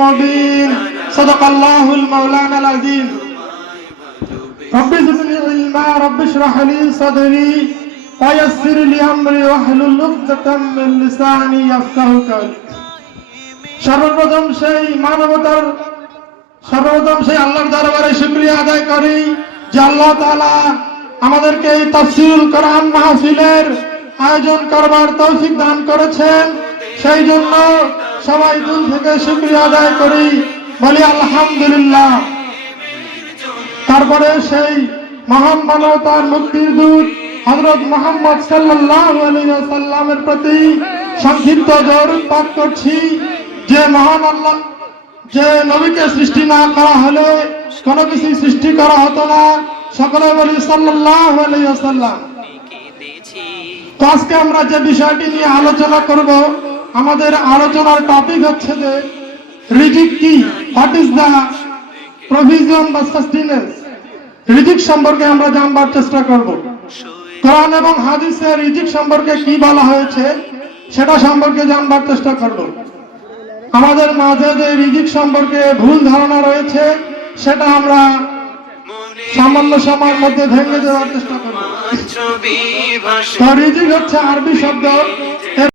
مبين صدق الله مولانا العظيم رب زدني علما رب اشرح لي صدري ويسر لي امري واحلل عقدة من لساني يفقهوا قولي সর্বপ্রথম সেই আল্লাহর দরবারে শুকরিয়া আদায় করি যে আল্লাহ তাআলা আমাদেরকে এই তাফসীরুল কোরআন মাহফিলের আয়োজন করবার তৌফিক দান করেছেন। সেই জন্য সবাই দিল থেকে শুকরিয়া আদায় করি, বলি আলহামদুলিল্লাহ। তারপরে সেই মহান মানবতার মুক্তির দূত হযরত মুহাম্মদ সাল্লাল্লাহু আলাইহি ওয়াসাল্লামের প্রতি সংক্ষিপ্ত দরুদ পাঠ করছি। যে মহান আল্লাহ, যে নবীকে সৃষ্টি না করা হলে কোনো কিছু সৃষ্টি করা হতো না। সকলে বলি সাল্লাল্লাহু আলাইহি ওয়াসাল্লাম। তো আজকে আমরা যে বিষয়টি নিয়ে আলোচনা করব, আমাদের আলোচনার টপিক হচ্ছে যে রিজিক কি, হোয়াট ইজ দ্য প্রভিশন বা সাস্টেনেন্স। রিজিক সম্পর্কে আমরা জানবার চেষ্টা করব। কোরআন এবং হাদিসে রিজিক সম্পর্কে কি বলা হয়েছে সেটা সম্পর্কে জানবার চেষ্টা করব। আমাদের মাঝে যে রিজিক সম্পর্কে ভুল ধারণা রয়েছে সেটা আমরা সামান্য সময়ের মধ্যে ভেঙে দেওয়ার চেষ্টা করব। তো রিজিক হচ্ছে আরবি শব্দ,